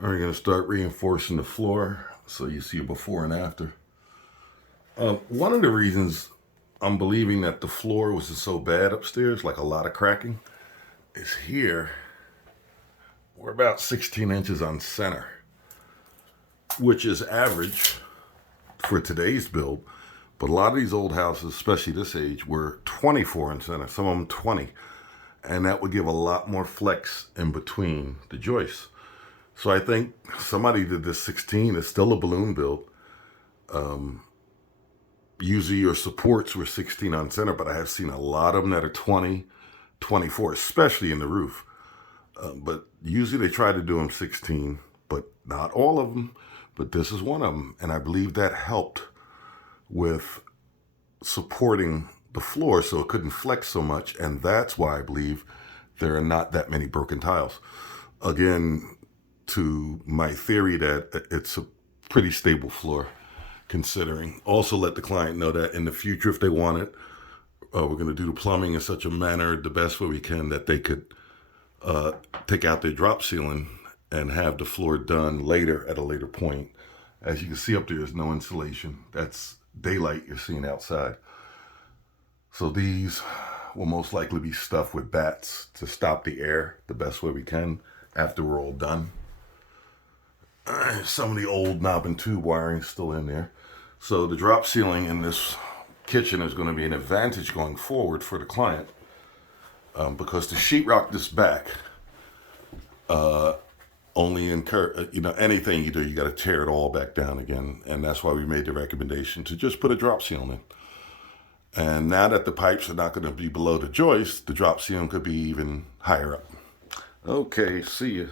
We're going to start reinforcing the floor so you see a before and after. One of the reasons I'm believing that the floor was so bad upstairs, like a lot of cracking, is here. We're about 16 inches on center, which is average for today's build. But a lot of these old houses, especially this age, were 24 in center, some of them 20. And that would give a lot more flex in between the joists. So I think somebody did this 16. It's still a balloon build. Usually your supports were 16 on center, but I have seen a lot of them that are 20, 24, especially in the roof. But usually they try to do them 16, but not all of them. But this is one of them. And I believe that helped with supporting the floor so it couldn't flex so much. And that's why I believe there are not that many broken tiles. Again, to my theory that it's a pretty stable floor considering. Also let the client know that in the future, if they want it, we're going to do the plumbing in such a manner, the best way we can, that they could take out their drop ceiling and have the floor done later at a later point. As you can see up there, there's no insulation. That's daylight you're seeing outside. So these will most likely be stuffed with bats to stop the air the best way we can after we're all done. Some of the old knob and tube wiring is still in there. So the drop ceiling in this kitchen is going to be an advantage going forward for the client because to sheetrock this back, only incur, anything you do, you got to tear it all back down again. And that's why we made the recommendation to just put a drop ceiling in. And now that the pipes are not going to be below the joist, the drop ceiling could be even higher up. Okay, see you.